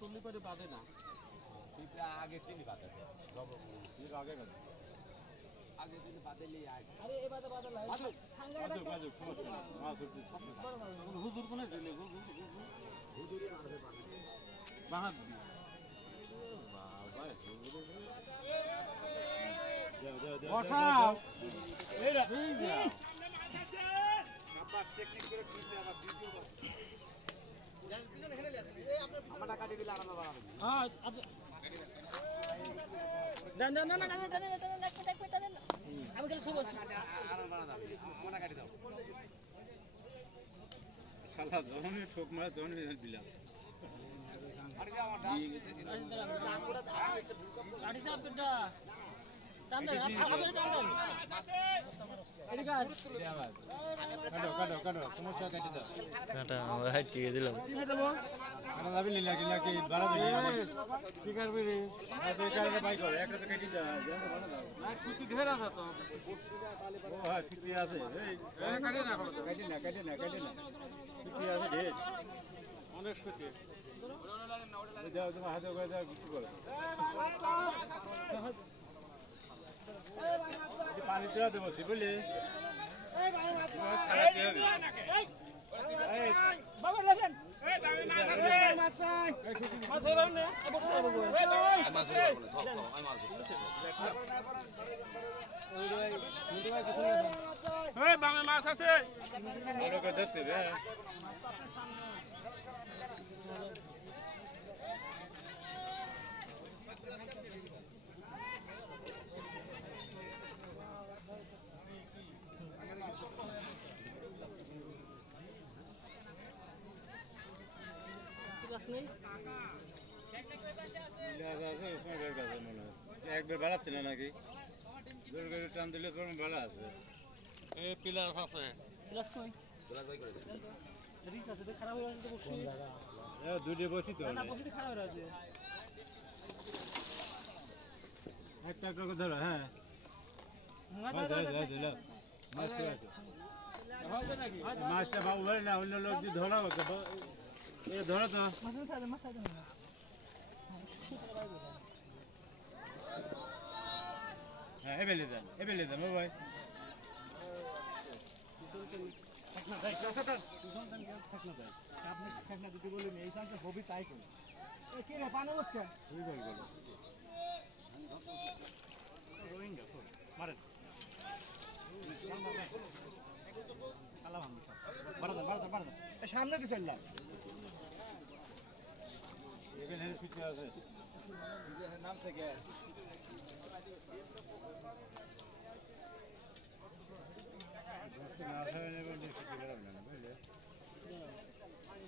তুললি করে বাঁধে না আগে চিনি বাঁধে আগে আগে দিন বাদলি আয় আরে এ বাদে বাদে লাই বাদে বাদে সমস্যা না মাছ ধরতে হুজুর কোনে দিলে হুজুরই মারবে বাহাত বাবা হুজুর বসাও এই রে সাবাস টেকনিক করে পিছে আবার ভিডিও কর জান পিছনে হেলে আসবে এই আপনি আমাটা কাটি দিলে আরাম বাড়াবে হ্যাঁ না না না না না না আমি গেলে সব আরাম বাড়া দাও মোনা কাটি দাও শালা জনে ঠোক মারা জনে দিলাম আরে আমার ডাক আঙ্গুরা গাড়ি সাহেব বেটা টান দে আবার টান দে এদিকে কাটো সমস্যা কেটে দাও কাটা হাইট দিয়ে দিলাম কাটা যাবে লাগি নাকি বাড়াবে কি করবে রে এই কারণে বাই করে একটা তো কেটে দাও না সুতি ঘেরা আছে তো ও হ্যাঁ সুতি আছে এই কাটে না সুতি আছে ঢের অনেক সুতি দাও তোমার হাতে করে দাও কিছু করো পানি দেওয়া দেবো বুঝলি মাছ আছে ধরতে একবার বাড়াচ্ছে না নাকি টান দিলে ভাড়া আছে এই পিলার আছে দুইটা বসি তো একটা একটা করে ধরো হ্যাঁ মাছটা বাবু ধরে না অন্য লোক যদি ধরা ধরো তো হ্যাঁ এবেলে দেন ও ভাই আপনি দিতে বললেন এই চান্সে হবি তাই করি কি রে পানি উঠছে মারেন সামনে দিয়ে চললাম এখানে সুতি আছে নাম থেকে না